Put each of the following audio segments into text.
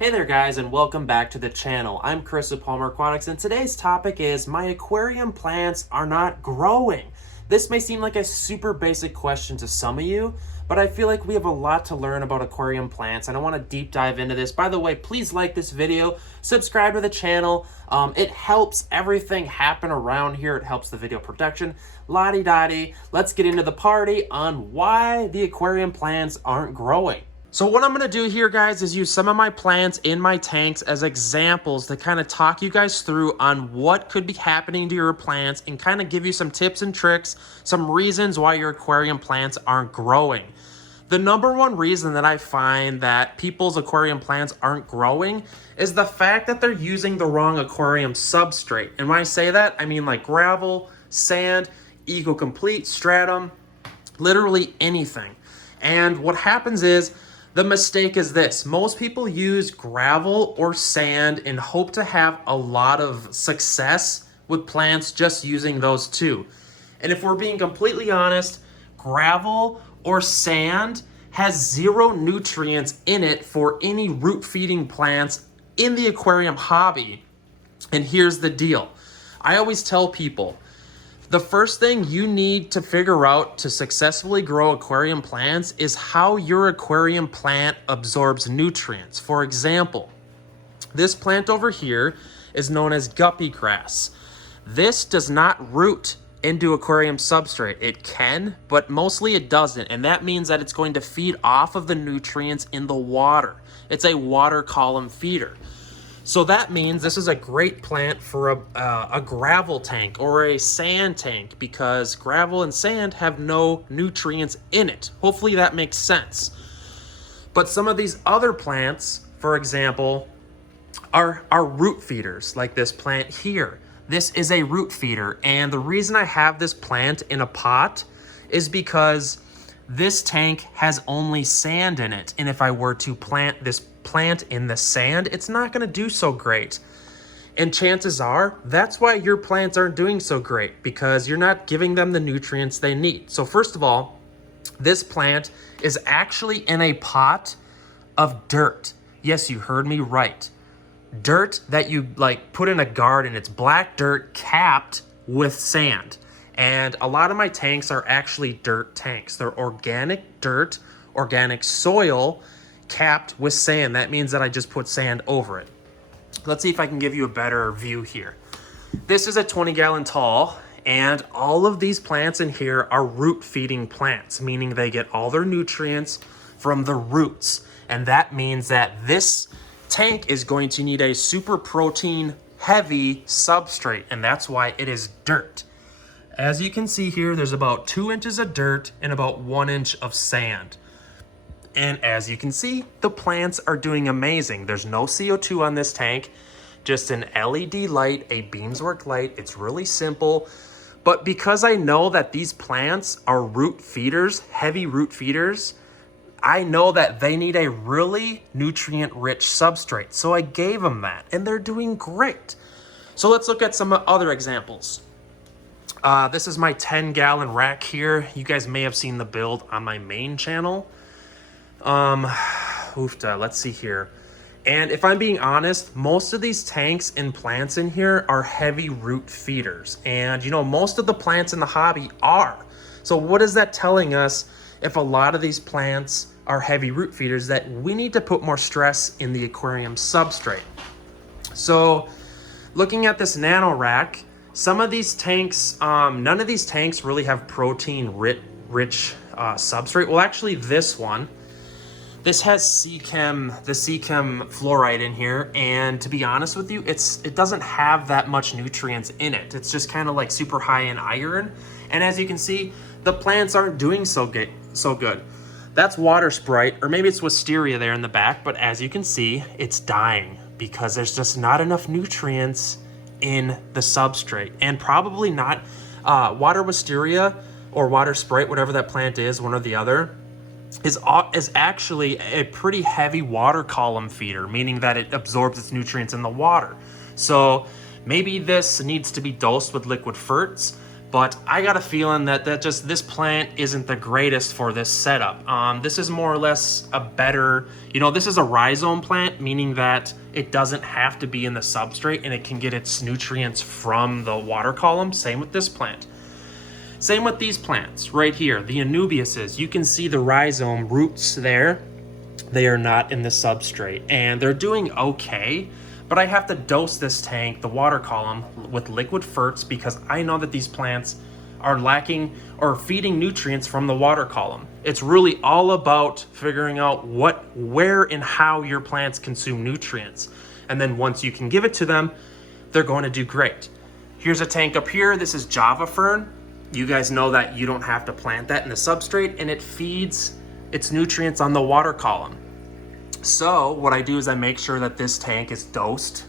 Hey there guys, and welcome back to the channel. I'm Chris with Palmer Aquatics, and today's topic is my aquarium plants are not growing. This may seem like a super basic question to some of you, but I feel like we have a lot to learn about aquarium plants and I want to deep dive into this. By the way, please like this video, subscribe to the channel. It helps everything happen around here. It helps the video production. La-di-da-di. Let's get into the party on why the aquarium plants aren't growing. So what I'm going to do here, guys, is use some of my plants in my tanks as examples to kind of talk you guys through on what could be happening to your plants and kind of give you some tips and tricks, some reasons why your aquarium plants aren't growing. The number one reason that I find that people's aquarium plants aren't growing is the fact that they're using the wrong aquarium substrate. And when I say that, I mean like gravel, sand, Eco-Complete, stratum, literally anything. And what happens is, the mistake is this: most people use gravel or sand and hope to have a lot of success with plants just using those two. And if we're being completely honest, gravel or sand has zero nutrients in it for any root feeding plants in the aquarium hobby. And here's the deal. I always tell people, the first thing you need to figure out to successfully grow aquarium plants is how your aquarium plant absorbs nutrients. For example, this plant over here is known as Guppy Grass. This does not root into aquarium substrate. It can, but mostly it doesn't, and that means that it's going to feed off of the nutrients in the water. It's a water column feeder. So that means this is a great plant for a gravel tank or a sand tank, because gravel and sand have no nutrients in it. Hopefully that makes sense. But some of these other plants, for example, are root feeders, like this plant here. This is a root feeder, and the reason I have this plant in a pot is because this tank has only sand in it, and if I were to plant this plant in the sand, it's not going to do so great. And chances are that's why your plants aren't doing so great, because you're not giving them the nutrients they need. So first of all, this plant is actually in a pot of dirt. Yes, you heard me right. Dirt that you like put in a garden. It's black dirt capped with sand. And a lot of my tanks are actually dirt tanks. They're organic dirt, organic soil, capped with sand. That means that I just put sand over it. Let's see if I can give you a better view here. This is a 20-gallon tall, and all of these plants in here are root feeding plants, meaning they get all their nutrients from the roots. And that means that this tank is going to need a super protein heavy substrate, and that's why it is dirt. As you can see here, there's about 2 inches of dirt and about 1 inch of sand. And as you can see, the plants are doing amazing. There's no CO2 on this tank, just an LED light, a Beamswork light. It's really simple. But because I know that these plants are root feeders, heavy root feeders, I know that they need a really nutrient-rich substrate. So I gave them that, and they're doing great. So let's look at some other examples. This is my 10-gallon rack here. You guys may have seen the build on my main channel. Let's see here. And if I'm being honest, most of these tanks and plants in here are heavy root feeders. And you know, most of the plants in the hobby are. So what is that telling us? If a lot of these plants are heavy root feeders, that we need to put more stress in the aquarium substrate. So looking at this nano rack, some of these tanks, none of these tanks really have protein rich substrate. Well, actually this one, this has the Seachem fluoride in here, and to be honest with you, it doesn't have that much nutrients in it. It's just kind of like super high in iron, and as you can see, the plants aren't doing so good. That's water sprite, or maybe it's wisteria there in the back, but as you can see, it's dying because there's just not enough nutrients in the substrate. And probably not water wisteria or water sprite, whatever that plant is, one or the other, is actually a pretty heavy water column feeder, meaning that it absorbs its nutrients in the water. So maybe this needs to be dosed with liquid ferts, but I got a feeling that this plant isn't the greatest for this setup. This is more or less a better, this is a rhizome plant, meaning that it doesn't have to be in the substrate and it can get its nutrients from the water column. Same with this plant. Same with these plants right here, the Anubiuses. You can see the rhizome roots there. They are not in the substrate and they're doing okay. But I have to dose this tank, the water column, with liquid ferts because I know that these plants are lacking or feeding nutrients from the water column. It's really all about figuring out where and how your plants consume nutrients. And then once you can give it to them, they're going to do great. Here's a tank up here. This is Java Fern. You guys know that you don't have to plant that in the substrate and it feeds its nutrients on the water column. So what I do is I make sure that this tank is dosed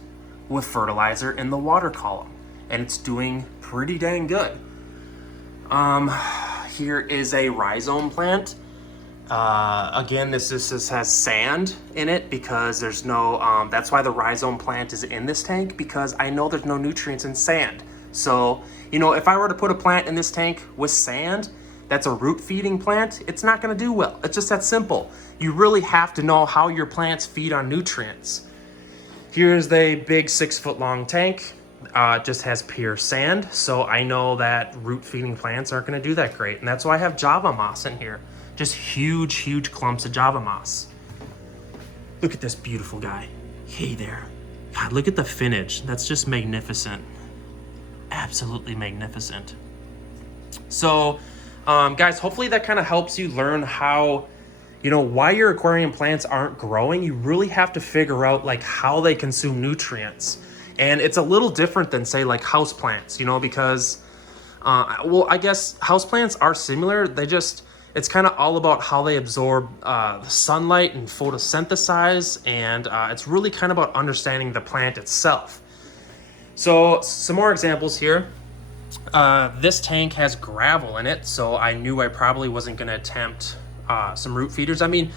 with fertilizer in the water column, and it's doing pretty dang good. Here is a rhizome plant. Again, this has sand in it because there's no, that's why the rhizome plant is in this tank, because I know there's no nutrients in sand. So, if I were to put a plant in this tank with sand, that's a root feeding plant, it's not gonna do well. It's just that simple. You really have to know how your plants feed on nutrients. Here's the big 6-foot long tank. It just has pure sand, so I know that root feeding plants aren't gonna do that great. And that's why I have Java moss in here. Just huge, huge clumps of Java moss. Look at this beautiful guy. Hey there. God, look at the finish. That's just magnificent. Absolutely magnificent. So, guys, hopefully that kind of helps you learn how, why your aquarium plants aren't growing. You really have to figure out like how they consume nutrients. And it's a little different than say like house plants, because, well, I guess house plants are similar. It's kind of all about how they absorb the sunlight and photosynthesize. And it's really kind of about understanding the plant itself. So some more examples here. This tank has gravel in it, so I knew I probably wasn't going to attempt some root feeders. I mean,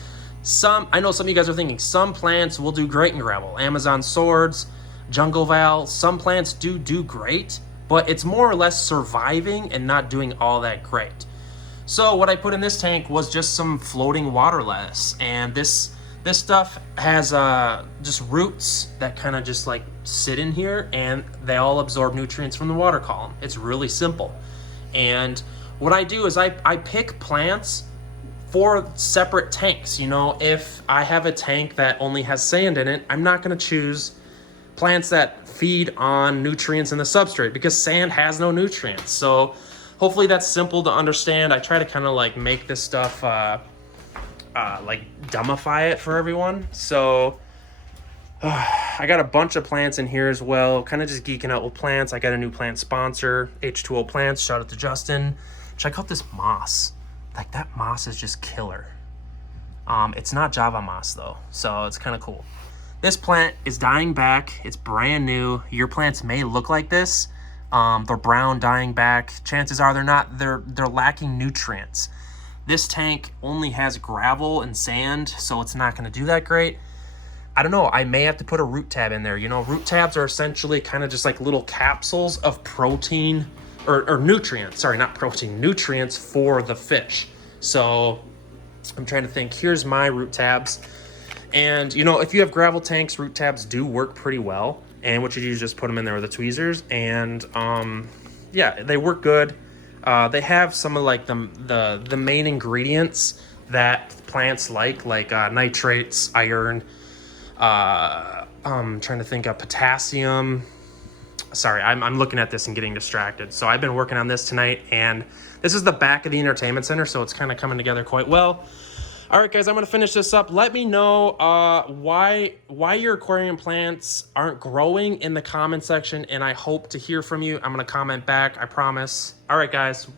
I know some of you guys are thinking some plants will do great in gravel. Amazon swords, jungle val, some plants do great, but it's more or less surviving and not doing all that great. So what I put in this tank was just some floating water lettuce, and this stuff has just roots that kind of just like sit in here, and they all absorb nutrients from the water column. It's really simple. And what I do is I pick plants for separate tanks. If I have a tank that only has sand in it, I'm not going to choose plants that feed on nutrients in the substrate because sand has no nutrients. So hopefully that's simple to understand. I try to kind of like make this stuff like dumbify it for everyone. So I got a bunch of plants in here as well, kind of just geeking out with plants. I got a new plant sponsor, H2O Plants. Shout out to Justin. Check out this moss. Like that moss is just killer. It's not Java moss though, so it's kind of cool. This plant is dying back. It's brand new. Your plants may look like this. They're brown, dying back. Chances are they're not. They're lacking nutrients. This tank only has gravel and sand, so it's not going to do that great. I don't know. I may have to put a root tab in there. Root tabs are essentially kind of just like little capsules of protein or nutrients. Sorry, not protein. Nutrients for the fish. So I'm trying to think. Here's my root tabs. And, if you have gravel tanks, root tabs do work pretty well. And what you do is just put them in there with the tweezers. And, yeah, they work good. They have some of like the main ingredients that plants like nitrates, iron, I'm trying to think of potassium. Sorry, I'm looking at this and getting distracted. So I've been working on this tonight, and this is the back of the entertainment center, so it's kind of coming together quite well. All right, guys, I'm going to finish this up. Let me know why your aquarium plants aren't growing in the comment section, and I hope to hear from you. I'm going to comment back, I promise. All right, guys,